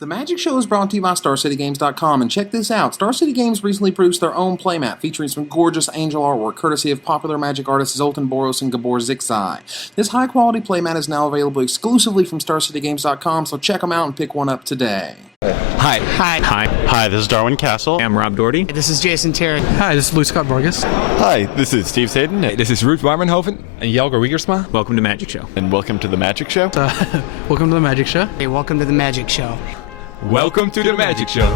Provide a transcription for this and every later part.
The Magic Show is brought to you by StarCityGames.com, and check this out. Star City Games recently produced their own playmat featuring some gorgeous angel artwork courtesy of popular Magic artists Zoltan Boros and Gabor Zixai. This high-quality playmat is now available exclusively from StarCityGames.com, so check them out and pick one up today. Hi. Hi, this is Darwin Kastle. I'm Rob Doherty. This is Jason Turian. Hi, this is Louis Scott Vargas. Hi, this is Steve Sadin. Hey, this is Ruth Warmenhoven and Jelger Wiegersma. Welcome to Magic Show. And welcome to the Magic Show. Welcome to the Magic Show. Hey, welcome to the Magic Show. Welcome to the Magic Show.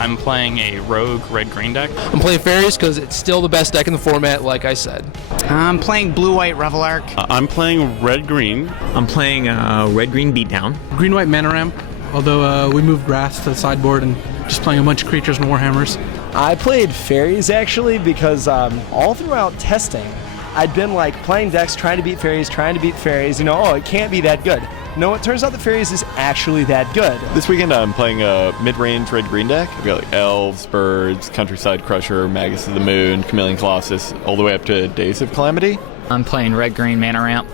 I'm playing a rogue red-green deck. I'm playing Fairies because it's still the best deck in the format, like I said. I'm playing blue-white Revel Arc. I'm playing red-green. I'm playing red-green beatdown. Green-white Mana Ramp, although we moved Wrath to the sideboard and just playing a bunch of creatures and Warhammers. I played Fairies actually because all throughout testing, I'd been like playing decks trying to beat Fairies, it can't be that good. No, it turns out the Fairies is actually that good. This weekend I'm playing a mid-range red-green deck. I've got like Elves, Birds, Countryside Crusher, Magus of the Moon, Chameleon Colossus, all the way up to Days of Calamity. I'm playing red-green Mana Ramp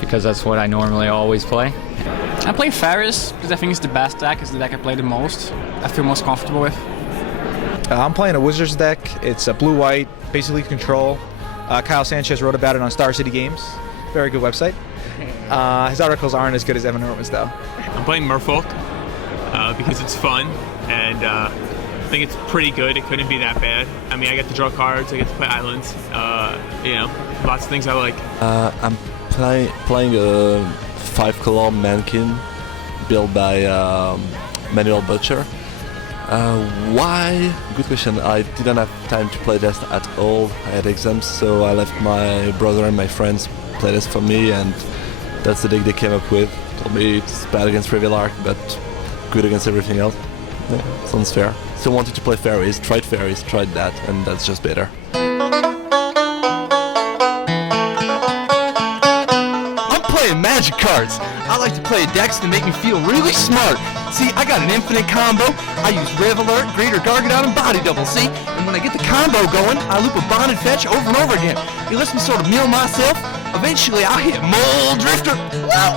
because that's what I normally always play. I play Faris because I think it's the best deck. It's the deck I play the most. I feel most comfortable with. I'm playing a Wizards deck. It's a blue-white, basically control. Kyle Sanchez wrote about it on Star City Games. Very good website. His articles aren't as good as Evan Norton's, though. I'm playing Merfolk because it's fun, and I think it's pretty good. It couldn't be that bad. I mean, I get to draw cards, I get to play islands, lots of things I like. I'm playing a 5-color Mankin built by Manuel Butcher. Why? Good question. I didn't have time to play this at all. I had exams, so I left my brother and my friends play this for me, and that's the deck they came up with. Told me it's bad against Revel Arc, but good against everything else. Yeah, sounds fair. Still wanted to play Fairies, tried that, and that's just better. I'm playing Magic cards. I like to play decks that make me feel really smart. See, I got an infinite combo. I use Revel Arc, Greater Gargadon, and Body Double, see? And when I get the combo going, I loop a Bonded Fetch over and over again. It lets me sort of mill myself. Eventually, I'll hit Mole Drifter. Whoa!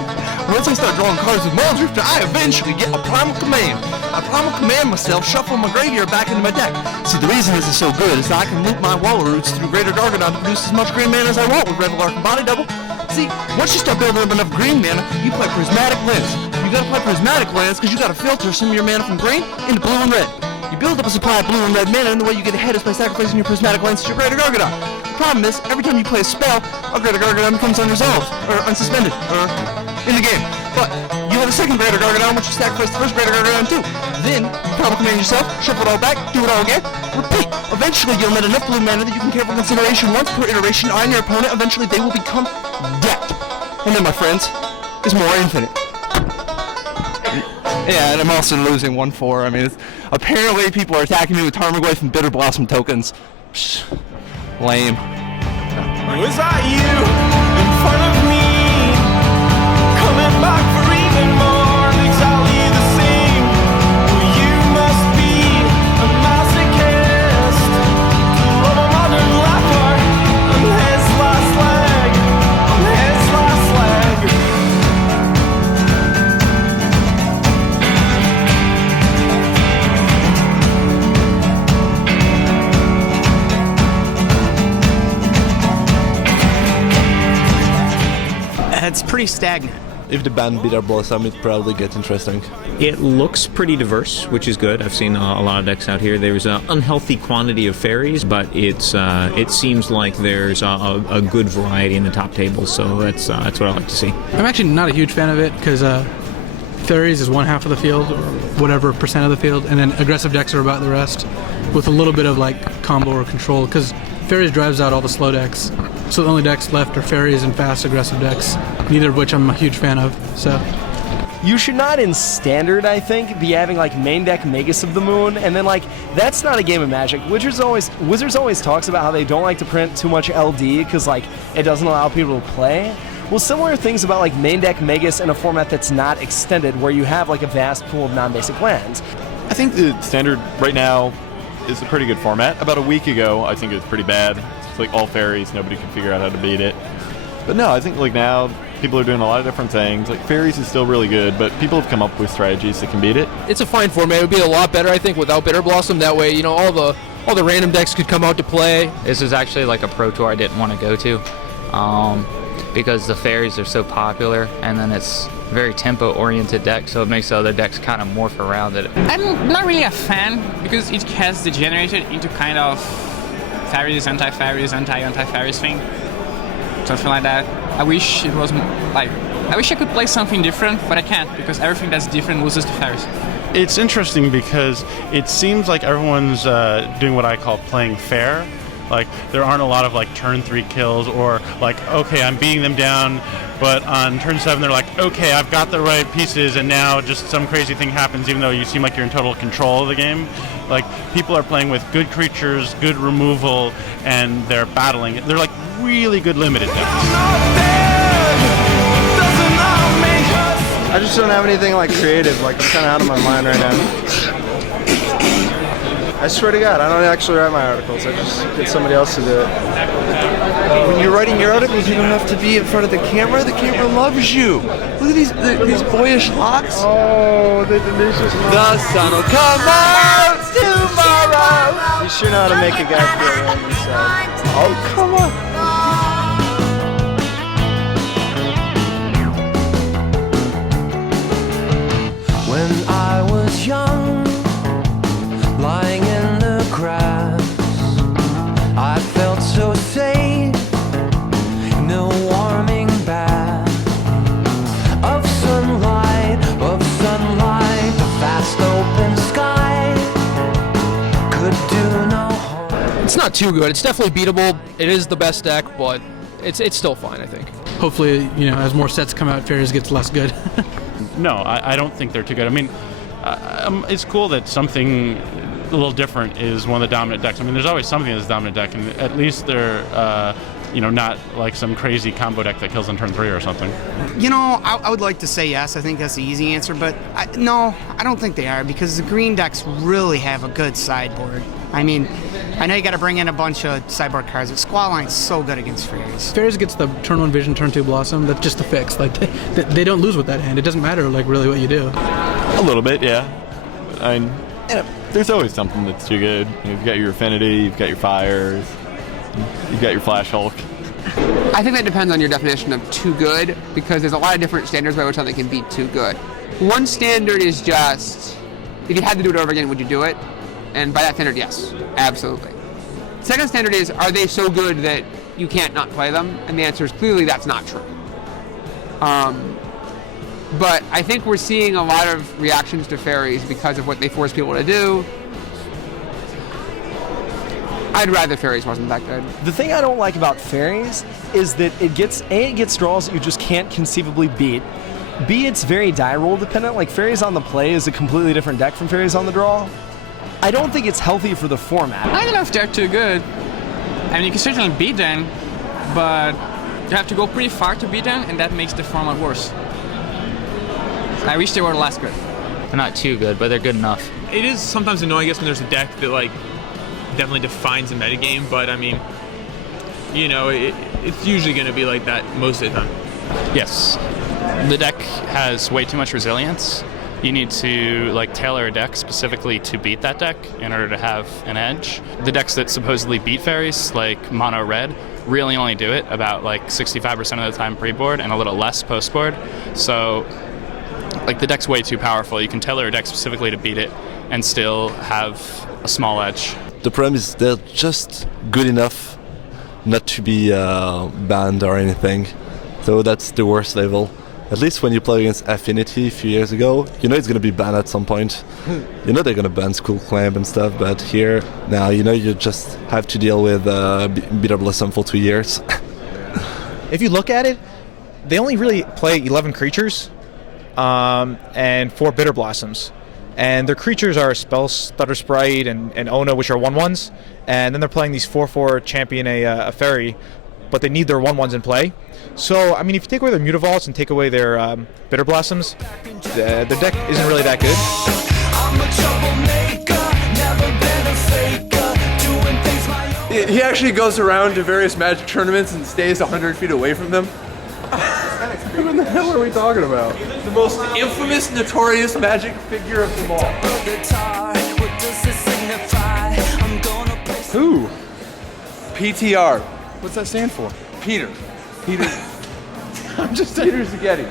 Once I start drawing cards with Mole Drifter, I eventually get a Primal Command. I Primal Command myself, shuffle my graveyard back into my deck. See, the reason this is so good is that I can loop my Wall Roots through Greater Gargadon to produce as much green mana as I want with Revel Arc and Body Double. See, once you start building up enough green mana, you play Prismatic Lens. You gotta play Prismatic Lens because you gotta filter some of your mana from green into blue and red. You build up a supply of blue and red mana, and the way you get ahead is by sacrificing your Prismatic Lens to your Greater Gargadon. The problem is, every time you play a spell, a Greater Gargadon becomes unresolved, or unsuspended, or in the game. But you have a second Greater Gargadon, which you sacrifice the first Greater Gargadon too. Then, you Primal Command yourself, shuffle it all back, do it all again, repeat. Eventually, you'll net enough blue mana that you can care for consideration once per iteration on your opponent. Eventually, they will become decked. And then, my friends, is more infinite. Yeah, and I'm also losing 1-4. I mean, apparently people are attacking me with Tarmogoyf and Bitter Blossom tokens. Psh, lame. Was that you in front of me? Coming back for even more, exactly the same. Well, you must be a masochist. To love a modern rapper on his last leg. On his last leg. It's pretty stagnant. if the band Bitter Blossom, it probably gets interesting. It looks pretty diverse, which is good. I've seen a lot of decks out here. There's an unhealthy quantity of fairies, but it seems like there's a good variety in the top table, so that's what I like to see. I'm actually not a huge fan of it because fairies is one half of the field, or whatever percent of the field, and then aggressive decks are about the rest, with a little bit of like combo or control, because fairies drives out all the slow decks. So the only decks left are fairies and fast aggressive decks, neither of which I'm a huge fan of. So you should not in Standard, I think, be having like main deck Magus of the Moon, and then like that's not a game of Magic. Wizards always talks about how they don't like to print too much LD because like it doesn't allow people to play. Well, similar things about like main deck Magus in a format that's not extended, where you have like a vast pool of non-basic lands. I think the Standard right now is a pretty good format. About a week ago, I think it was pretty bad. It's like all fairies, nobody could figure out how to beat it. But no, I think like now people are doing a lot of different things. Like fairies is still really good, but people have come up with strategies that can beat it. It's a fine format. It would be a lot better, I think, without Bitter Blossom. That way, you know, all the random decks could come out to play. This is actually like a pro tour I didn't want to go to, because the fairies are so popular, and then it's very tempo-oriented deck, so it makes the other decks kind of morph around it. I'm not really a fan because it has degenerated into kind of fairies, anti-fairies, anti-fairies thing. Something like that. I wish it was like, I wish I could play something different, but I can't because everything that's different loses to fairies. It's interesting because it seems like everyone's doing what I call playing fair. Like, there aren't a lot of, like, turn 3 kills or, like, okay, I'm beating them down, but on turn 7 they're like, okay, I've got the right pieces, and now just some crazy thing happens even though you seem like you're in total control of the game. Like, people are playing with good creatures, good removal, and they're battling. They're, like, really good limited decks. I just don't have anything, like, creative. Like, I'm kind of out of my mind right now. I swear to God, I don't actually write my articles. I just get somebody else to do it. When you're writing your articles, you don't have to be in front of the camera. The camera loves you. Look at these boyish locks. Oh, the delicious locks. The sun will come out tomorrow. You sure know how to make a guy feel warm inside. Oh, come on. When I was young, lying in the grass, I felt so safe, no warming bath of sunlight, the vast open sky could do no harm. It's not too good. It's definitely beatable. It is the best deck, but it's still fine, I think. Hopefully, you know, as more sets come out, fairies gets less good. No, I don't think they're too good. I mean, it's cool that something a little different is one of the dominant decks. I mean, there's always something that's dominant deck, and at least they're, not like some crazy combo deck that kills on turn 3 or something. You know, I would like to say yes. I think that's the easy answer, but no, I don't think they are because the green decks really have a good sideboard. I mean, I know you got to bring in a bunch of sideboard cards, but Squall Line's so good against fairies. Fairies gets the turn 1 Vision, turn 2 Blossom. That's just a fix. Like they don't lose with that hand. It doesn't matter like really what you do. A little bit, yeah. There's always something that's too good. You've got your Affinity, you've got your Fires, you've got your Flash Hulk. I think that depends on your definition of too good, because there's a lot of different standards by which something can be too good. One standard is just, if you had to do it over again, would you do it? And by that standard, yes, absolutely. Second standard is, are they so good that you can't not play them? And the answer is clearly that's not true. But I think we're seeing a lot of reactions to fairies because of what they force people to do. I'd rather fairies wasn't that good. The thing I don't like about fairies is that it gets draws that you just can't conceivably beat. B, it's very die roll dependent. Like fairies on the play is a completely different deck from fairies on the draw. I don't think it's healthy for the format. I don't know if they're too good. I mean, you can certainly beat them, but you have to go pretty far to beat them, and that makes the format worse. I wish they were less good. They're not too good, but they're good enough. It is sometimes annoying, I guess, when there's a deck that like definitely defines a metagame, but I mean, you know, it's usually going to be like that most of the time. Yes. The deck has way too much resilience. You need to like tailor a deck specifically to beat that deck in order to have an edge. The decks that supposedly beat fairies, like mono red, really only do it about like 65% of the time pre-board and a little less post-board. So like the deck's way too powerful. You can tailor a deck specifically to beat it and still have a small edge. The problem is they're just good enough not to be banned or anything. So that's the worst level. At least when you play against Affinity a few years ago, you know it's going to be banned at some point. You know they're going to ban Skull Clamp and stuff, but here, now, you know, you just have to deal with Bitter Blossom for 2 years. If you look at it, they only really play 11 creatures and 4 Bitter Blossoms. And their creatures are Spell Stutter Sprite and Ona, which are 1/1s. And then they're playing these 4/4 Champion a Fairy, but they need their 1/1s in play. So, I mean, if you take away their Mutavaults and take away their Bitter Blossoms, their deck isn't really that good. He actually goes around to various Magic tournaments and stays 100 feet away from them. What the hell are we talking about? The most infamous, notorious Magic figure of them all. Who? PTR. What's that stand for? Peter. I'm just Peter Zaghetti.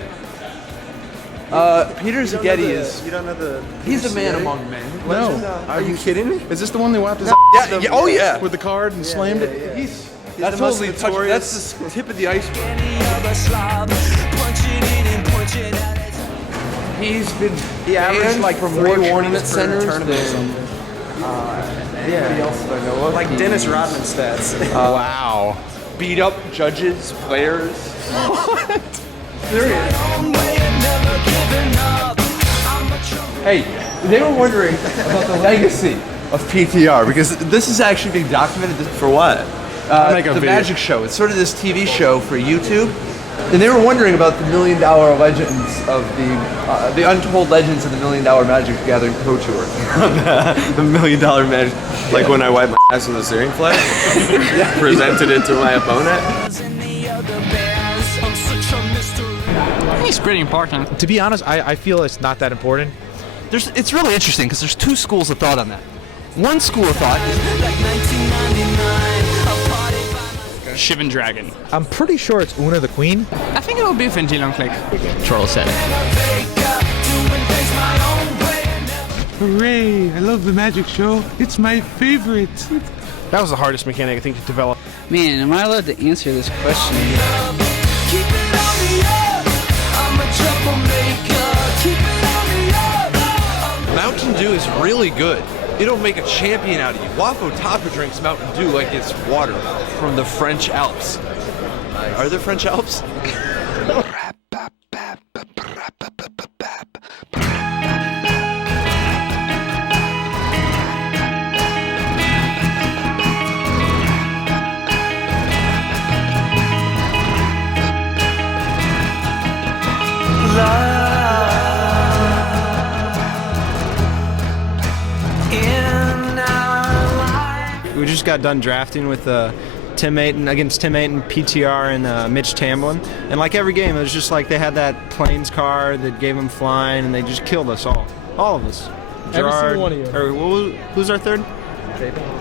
Peter Zaghetti is... You don't know the... He's a man among men. No. Are you kidding me? Is this the one they whapped his Yeah, oh yeah. with the card and slammed it? He's that's totally that's the tip of the iceberg. He averaged like from more tournament centers than anybody else that I know of. Like Dennis Rodman stats. Wow. Beat up judges, players. What? Serious. Hey, they were wondering about the legacy of PTR because this is actually being documented. For what? The Magic Show. It's sort of this TV show for YouTube, and they were wondering about the $1 Million legends of the untold legends of the $1 Million Magic Gathering Pro Tour. The $1 Million Magic. Like when I wipe my ass with a steering flag? Presented it to my opponent? I think it's pretty important. To be honest, I feel it's not that important. It's really interesting because there's two schools of thought on that. One school of thought is Shivan Dragon. I'm pretty sure it's Una the Queen. I think it will be Ventilon Click. Troll set. Hooray! I love the Magic Show. It's my favorite. That was the hardest mechanic I think to develop. Man, am I allowed to answer this question? Mountain Dew is really good. It'll make a champion out of you. Wafo Taco drinks Mountain Dew like it's water from the French Alps. Nice. Are there French Alps? We just got done drafting with Tim Ayton against Tim Ayton, PTR, and Mitch Tamblin. And like every game, it was just like they had that Plains card that gave them flying, and they just killed us all. All of us. Every single one of you. Who's our third?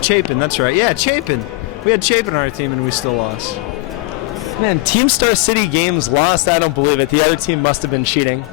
Chapin, that's right. Yeah, Chapin. We had Chapin on our team, and we still lost. Man, Team Star City Games lost. I don't believe it. The other team must have been cheating.